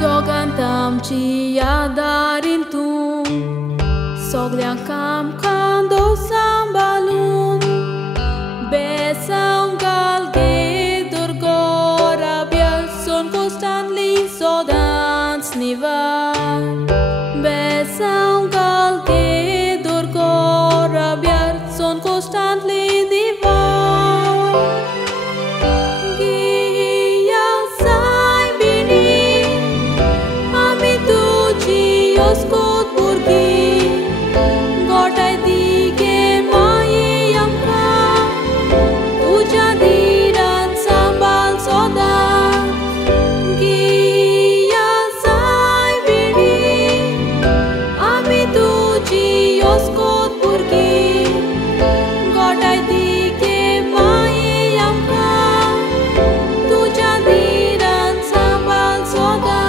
Zogantam chia darin tu Sogliang kam kando sambalun Besam galge durgora biar son constantly sodan snivar Besam galge durgora biar son constantly divar Gia sai bini Ami tu chios kot burgi Gotai dige mai yamka Tuja diran sambal soda Gia sai bini Ami tu chios kot burgi Gotai dige mai yamka Tuja diran sambal soda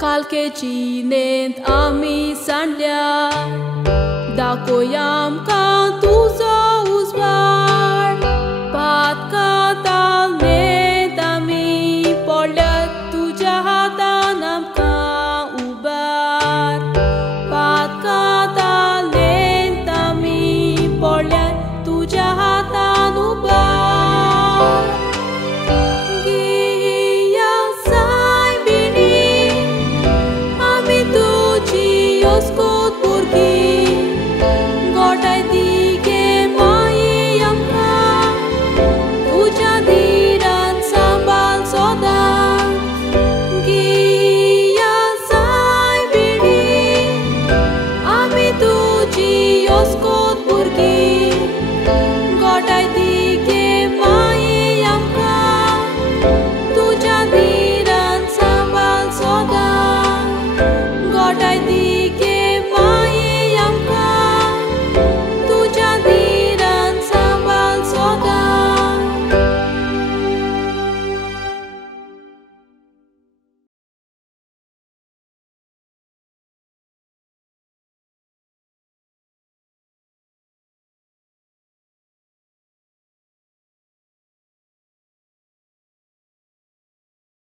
Kalke chinent ami sandya Dakoyam kan tu